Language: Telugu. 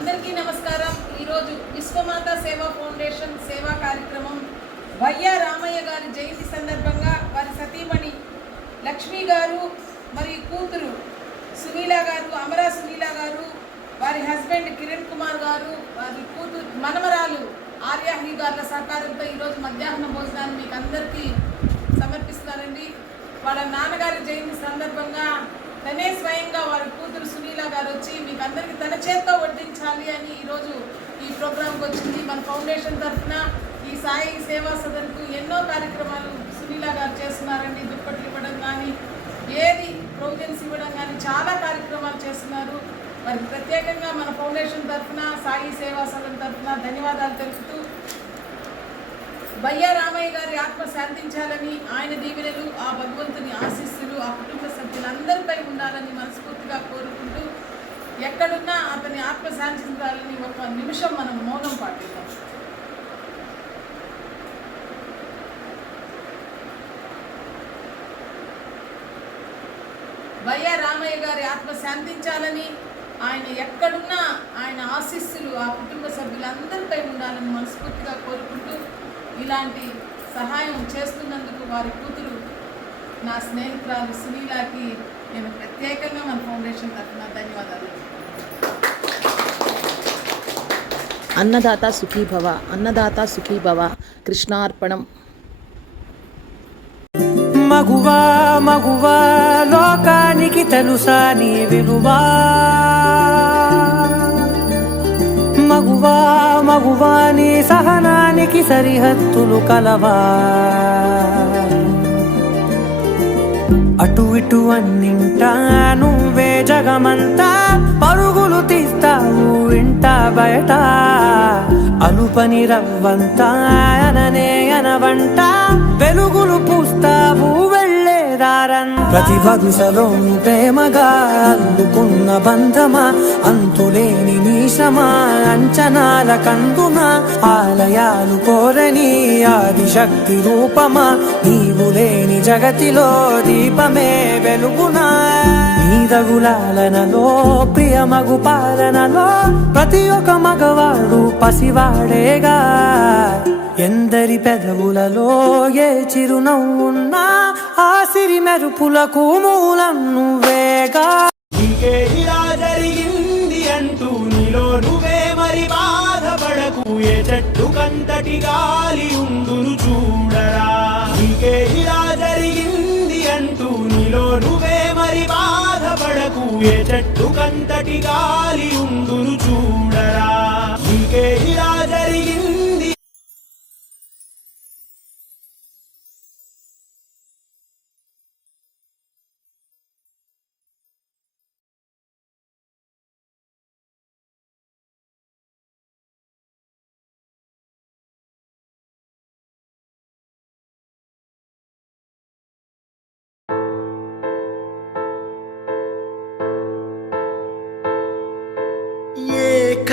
అందరికీ నమస్కారం. ఈరోజు విశ్వమాత సేవా ఫౌండేషన్ సేవా కార్యక్రమం వయ్యా రామయ్య గారి జయంతి సందర్భంగా వారి సతీమణి లక్ష్మి గారు మరియు కూతురు సునీల గారు అమరా సునీల గారు వారి హస్బెండ్ కిరణ్ కుమార్ గారు వారి కూతురు మనమరాలు ఆర్యాహ్ని గారుల సహకారంతో ఈరోజు మధ్యాహ్న భోజనాన్ని మీకు అందరికీ సమర్పిస్తున్నారండి. వాళ్ళ నాన్నగారి జయంతి సందర్భంగా తనే స్వయంగా వారి కూతురు సునీల గారు వచ్చి మీకు అందరికీ తన చేత్తో వడ్డించాలి అని ఈరోజు ఈ ప్రోగ్రాంకి వచ్చింది. మన ఫౌండేషన్ తరఫున ఈ సాయి సేవా సదన్కు ఎన్నో కార్యక్రమాలు సునీల గారు చేస్తున్నారండి. దుప్పట్లు ఇవ్వడం కానీ ఏది ప్రొవిజన్స్ ఇవ్వడం కానీ చాలా కార్యక్రమాలు చేస్తున్నారు. మరి ప్రత్యేకంగా మన ఫౌండేషన్ తరఫున సాయి సేవా సదన్ తరఫున ధన్యవాదాలు తెలుపుతూ బయ్యా రామయ్య గారి ఆత్మ శాంతించాలని ఆయన దీవెనలు ఆ భగవంతుని ఆశీస్సులు ఆ కుటుంబ సభ్యులందరిపై ఉండాలని మనస్ఫూర్తిగా కోరుకుంటూ ఎక్కడున్నా అతని ఆత్మ శాంతించాలని ఒక నిమిషం మనం మౌనం పాటిద్దాం. బయ్యా రామయ్య గారి ఆత్మ శాంతించాలని ఆయన ఎక్కడున్నా ఆయన ఆశీస్సులు ఆ కుటుంబ సభ్యులందరిపై ఉండాలని మనస్ఫూర్తిగా కోరుకుంటూ ఇలాంటి సహాయం చేస్తున్నందుకు వారి కూతురు నా స్నేహితురాలు సునీలాకి నేను ప్రత్యేకంగా మన ఫౌండేషన్ తరఫున ధన్యవాదాలు అన్నదాత సుఖీభవ అన్నదాత సుఖీభవ కృష్ణార్పణం. మగువా మగువా లోకానికి తెలుసా నీ విలువా. మగువా మగువా నీ సహనానికి సరిహద్దులు కలవా? అటు ఇటు అన్నింటా నువ్వే జగమంతా పరుగులు తీస్తావు ఇంట బయట. అలుపని రవ్వంతా అననే అనవంట వెలుగులు పూస్తావు వెళ్ళేదారన్ ప్రతి వరుసలో ప్రేమగా అల్లుకున్న బంధమా అంతులేని నీశమా అంచనాల కందున ఆలయాలు కోరని ఆదిశక్తి రూపమా నీవు లేని జగతిలో దీపమే వెలుగునా. నీదగులాలనలో ప్రియమగు పాలనలో ప్రతి ఒక్క మగవాడు పసివాడేగా. ఎందరి పెదవులలో ఏ చిరునవ్వున్నా ఆ సిరి మెరుపులకు మూలం నువ్వేగా ఇలా జరిగింది అంటూ నీలో నువ్వే మరి బాధపడకు ఏ చెట్టు కంతటి గాలి ఉందును చూడరా. నీకే ఇలా జరిగింది అంటూ నీలో నువ్వే మరి బాధపడకు ఏ చెట్టు కంతటి గాలి